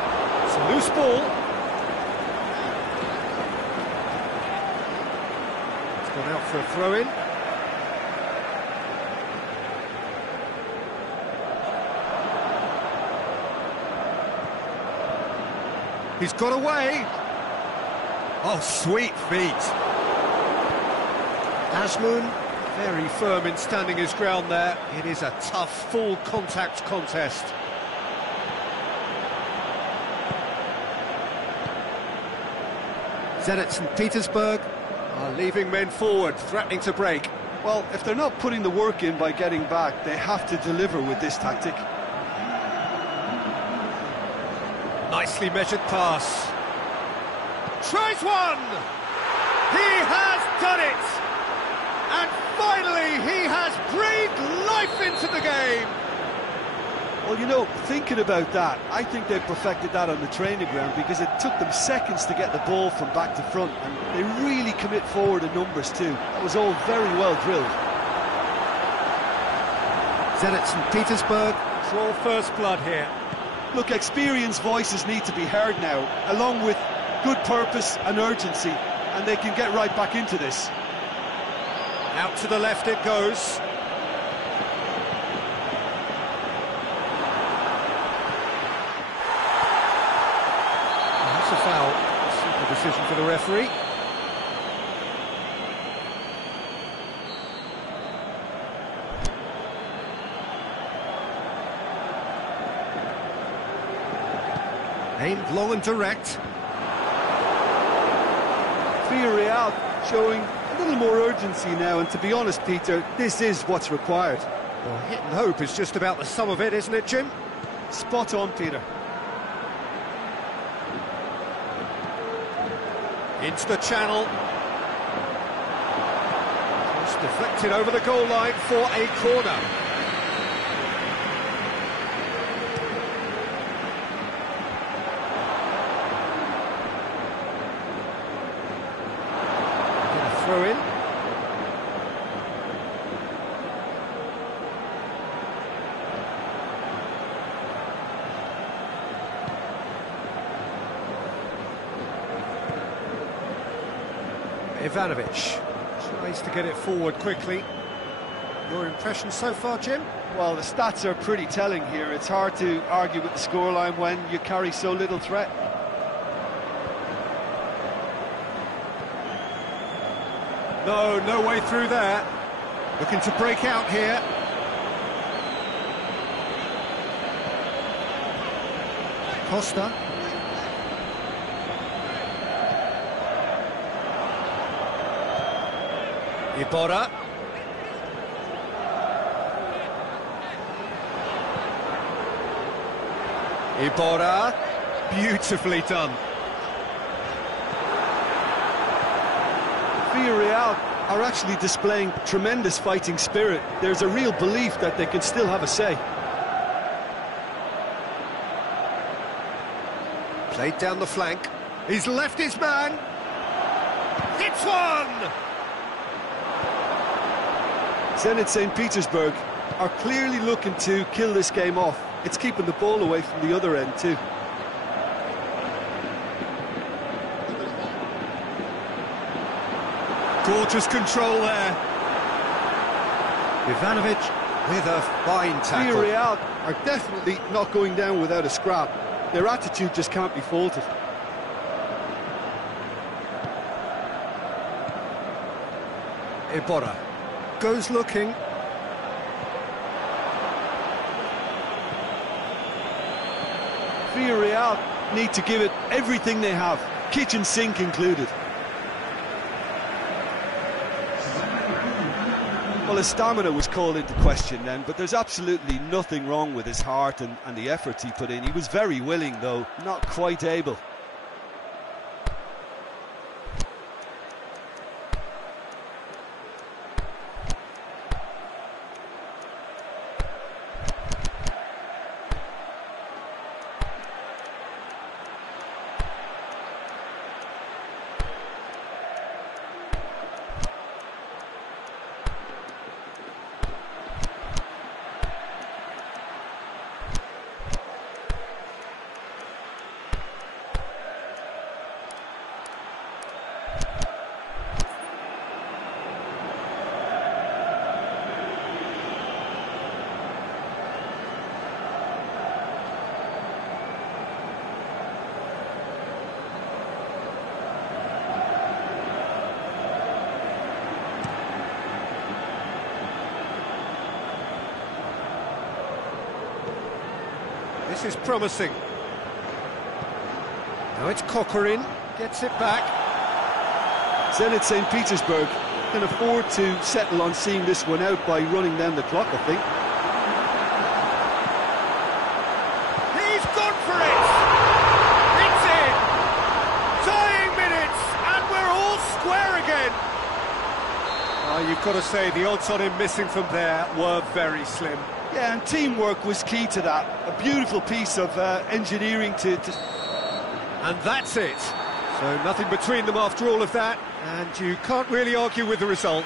It's a loose ball. It's gone out for a throw-in. He's got away. Oh, sweet feet. Asmoon. Very firm in standing his ground there. It is a tough, full-contact contest. Zenit St. Petersburg are leaving men forward, threatening to break. Well, if they're not putting the work in by getting back, they have to deliver with this tactic. Nicely measured pass. Tries one! He has done it! And finally, he has breathed life into the game! Well, you know, thinking about that, I think they perfected that on the training ground because it took them seconds to get the ball from back to front, and they really commit forward in numbers too. That was all very well drilled. Zenit St. Petersburg. It's all first blood here. Look, experienced voices need to be heard now, along with good purpose and urgency, and they can get right back into this. Out to the left it goes. That's a foul. Simple decision for the referee. Aimed long and direct. Villarreal showing a little more urgency now, and to be honest, Peter, this is what's required. Well, hit and hope is just about the sum of it, isn't it, Jim? Spot on, Peter. Into the channel. Just deflected over the goal line for a corner. Throw in. Ivanovic tries to get it forward quickly. Your impression so far, Jim? Well, the stats are pretty telling here. It's hard to argue with the scoreline when you carry so little threat. No way through there. Looking to break out here. Costa. Iborra. Iborra. Beautifully done. Villarreal are actually displaying tremendous fighting spirit. There's a real belief that they can still have a say. Played down the flank. He's left his man. It's one! Zenit St. Petersburg are clearly looking to kill this game off. It's keeping the ball away from the other end too. Gorgeous control there. Ivanovic with a fine tackle. Villarreal are definitely not going down without a scrap. Their attitude just can't be faulted. Iborra goes looking. Villarreal need to give it everything they have, kitchen sink included. Well, his stamina was called into question then, but there's absolutely nothing wrong with his heart and the efforts he put in. He was very willing, though, not quite able. This is promising. Now it's Coquelin, gets it back. Zenit St. Petersburg can afford to settle on seeing this one out by running down the clock, I think. He's gone for it! It's in! Tying minutes, and we're all square again! You've got to say the odds on him missing from there were very slim. Yeah, and teamwork was key to that. A beautiful piece of engineering to... And that's it. So nothing between them after all of that, and you can't really argue with the result.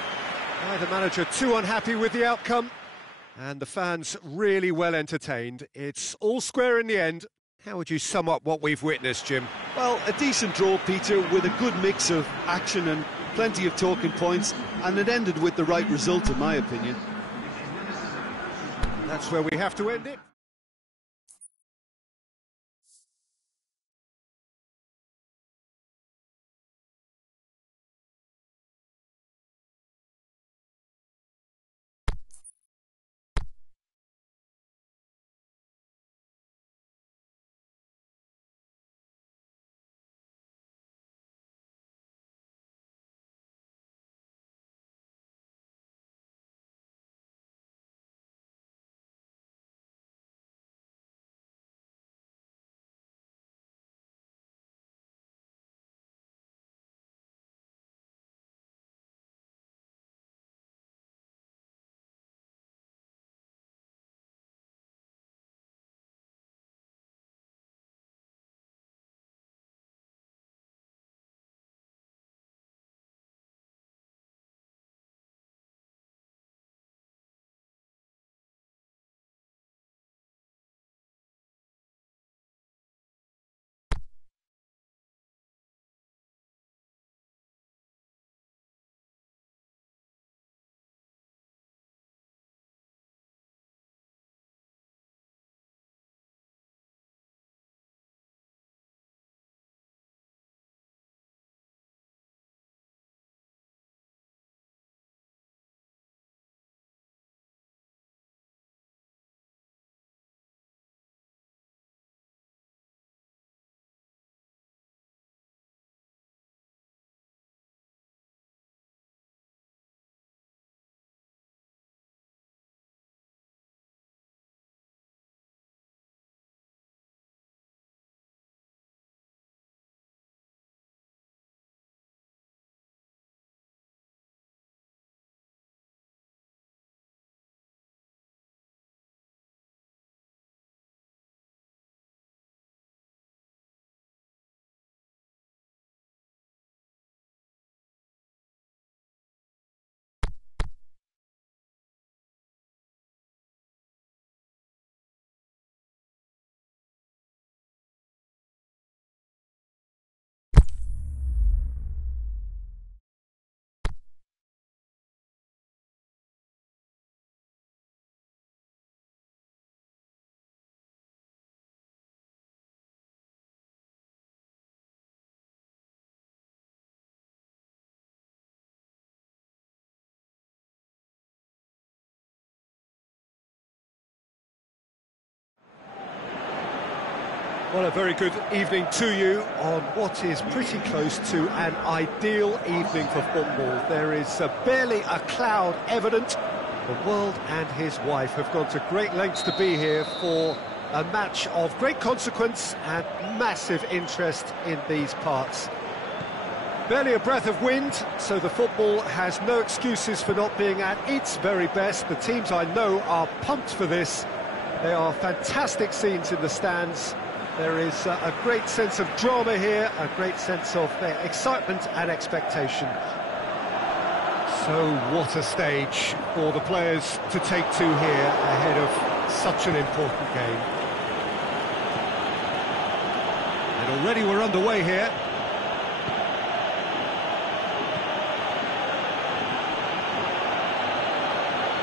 Neither manager too unhappy with the outcome, and the fans really well entertained. It's all square in the end. How would you sum up what we've witnessed, Jim? Well, a decent draw, Peter, with a good mix of action and plenty of talking points, and it ended with the right result, in my opinion. That's where we have to end it. Well, a very good evening to you on what is pretty close to an ideal evening for football. There is barely a cloud evident. The world and his wife have gone to great lengths to be here for a match of great consequence and massive interest in these parts. Barely a breath of wind, so the football has no excuses for not being at its very best. The teams I know are pumped for this. There are fantastic scenes in the stands. There is a great sense of drama here, a great sense of excitement and expectation. So what a stage for the players to take to here ahead of such an important game. And already we're underway here.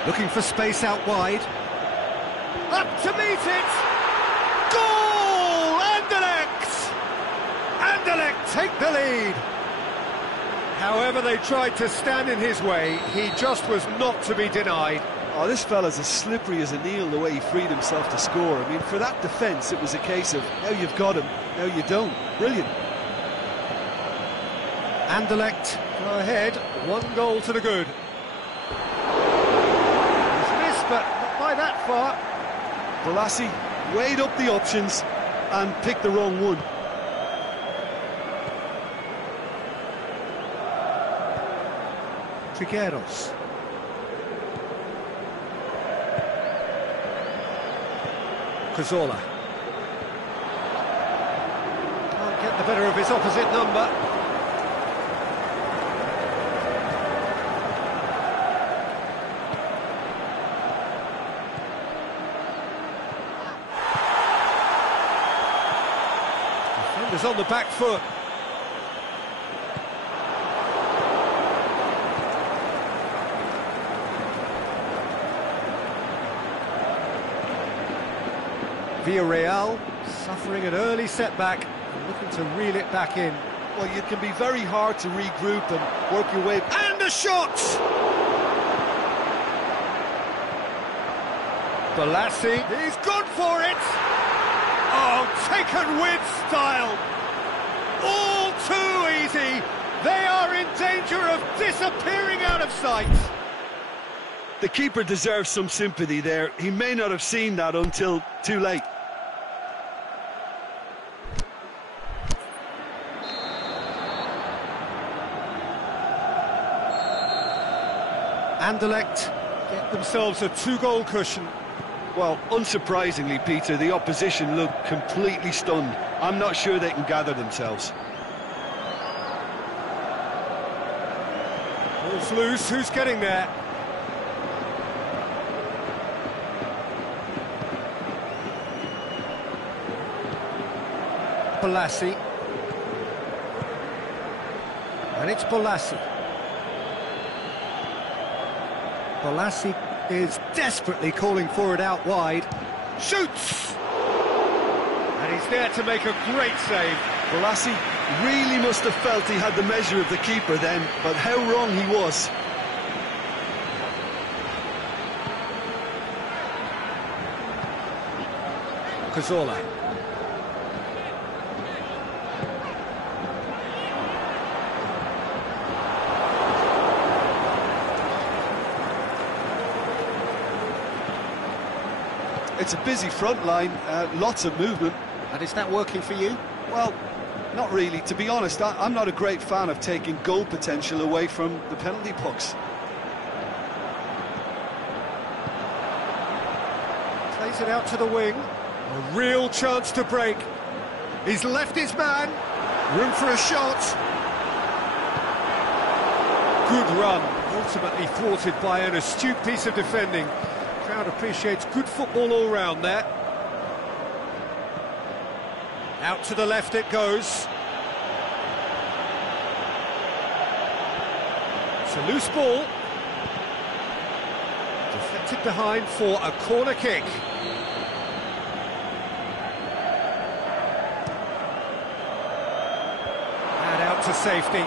Looking for space out wide. Up to meet it! Goal! Anderlecht take the lead. However they tried to stand in his way, he just was not to be denied. Oh, this fella's as slippery as an eel the way he freed himself to score. I mean, for that defence, it was a case of, now you've got him, now you don't. Brilliant. Anderlecht go ahead, 1 goal to the good. He's missed, but not by that far. Balassi weighed up the options and picked the wrong one. Trigueros. Cazorla. Can't get the better of his opposite number. Defenders on the back foot. Villarreal suffering an early setback and looking to reel it back in. Well, it can be very hard to regroup and work your way. And a shot! Balassi, he's gone for it! Oh, taken with style! All too easy! They are in danger of disappearing out of sight! The keeper deserves some sympathy there. He may not have seen that until too late. Anderlecht get themselves a 2-goal cushion. Well, unsurprisingly, Peter, the opposition look completely stunned. I'm not sure they can gather themselves. Ball's loose, who's getting there? Balassi. And it's Balassi. Balassi is desperately calling for it out wide. Shoots! And he's there to make a great save. Balassi really must have felt he had the measure of the keeper then, but how wrong he was. Cazorla. It's a busy front line, lots of movement. And is that working for you? Well, not really. To be honest, I'm not a great fan of taking goal potential away from the penalty box. Plays it out to the wing. A real chance to break. He's left his man. Room for a shot. Good run. Ultimately thwarted by an astute piece of defending. Crowd appreciates good football all round there. Out to the left it goes. It's a loose ball. Deflected behind for a corner kick. And out to safety.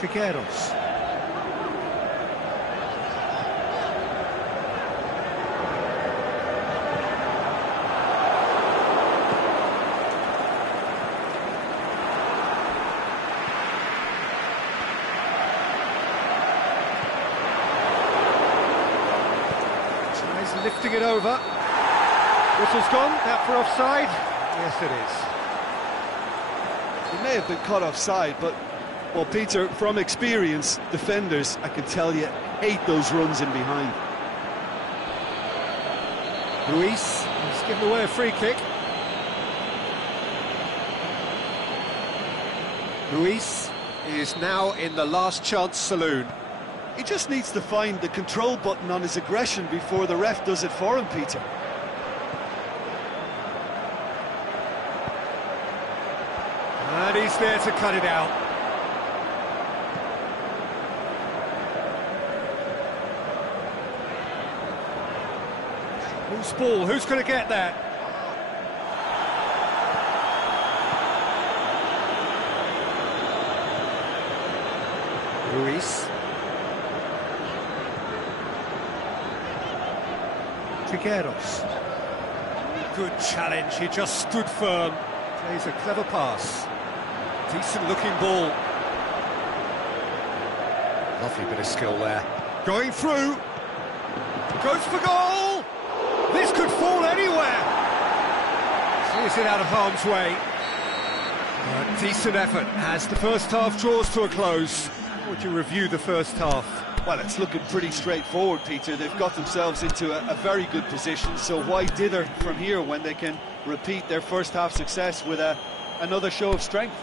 Trigueros. Tries lifting it over. Whistle's gone, out for offside. Yes, it is. He may have been caught offside, but well, Peter, from experience, defenders, I can tell you, hate those runs in behind. Ruiz has given away a free kick. Ruiz is now in the last chance saloon. He just needs to find the control button on his aggression before the ref does it for him, Peter. And he's there to cut it out. Loose ball, who's going to get that? Ruiz. Trigueros. Good challenge, he just stood firm. Plays a clever pass. Decent looking ball. Lovely bit of skill there. Going through. Goes for goal! This could fall anywhere. Clears it out of harm's way. A decent effort as the first half draws to a close. How would you review the first half? Well, it's looking pretty straightforward, Peter. They've got themselves into a very good position, so why dither from here when they can repeat their first half success with another show of strength?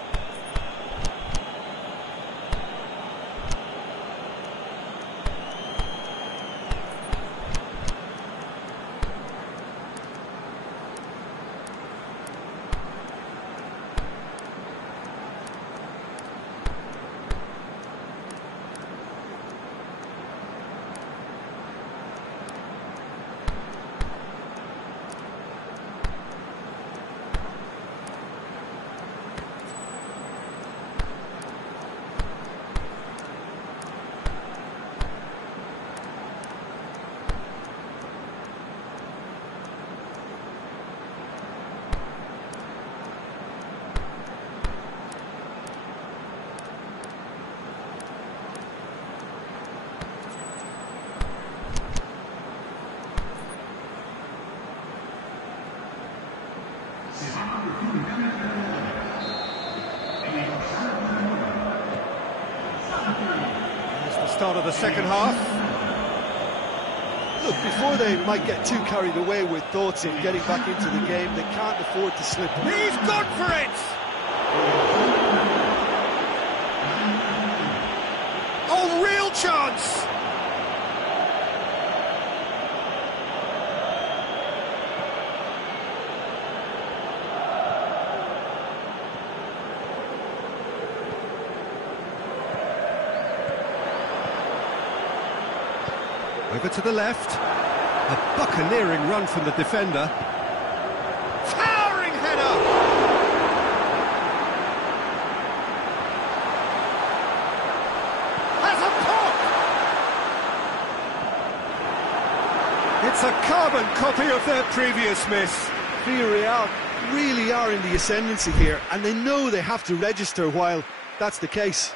It's the start of the second half. Look, before they might get too carried away with thoughts of getting back into the game, they can't afford to slip. He's gone for it! Oh, real chance! Over to the left. A buccaneering run from the defender. Towering header! Has a pop! It's a carbon copy of their previous miss. Villarreal really are in the ascendancy here, and they know they have to register while that's the case.